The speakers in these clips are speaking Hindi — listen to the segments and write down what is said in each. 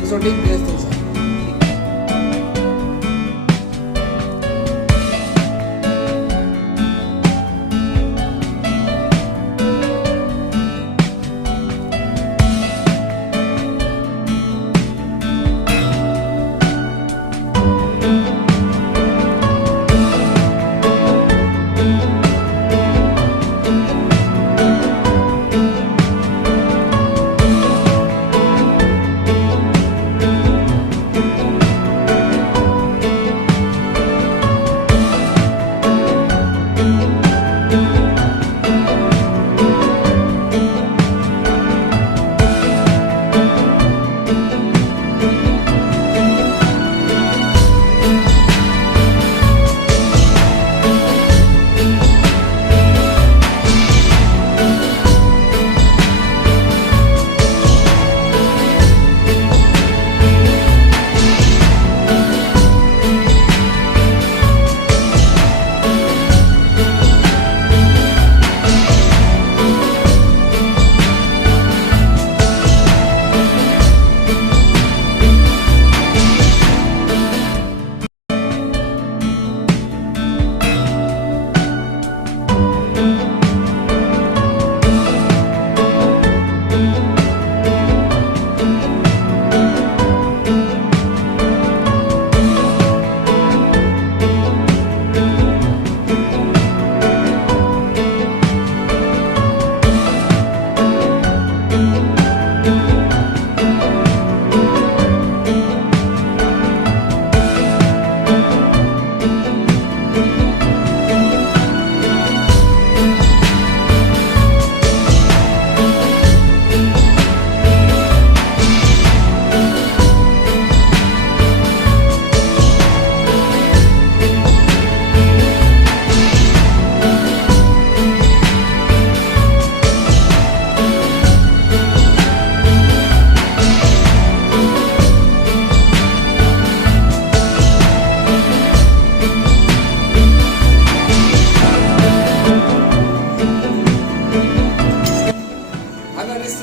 Exotic veg dosa.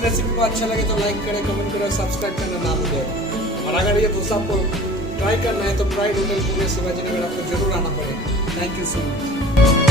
रेसिपी को अच्छा लगे तो लाइक करें, कमेंट करें, सब्सक्राइब करना ना भूलें। और अगर ये डोसा आपको ट्राई करना है तो प्राइड होटल पुणे शिवाजी नगर आपको जरूर आना पड़ेगा। Thank you so much.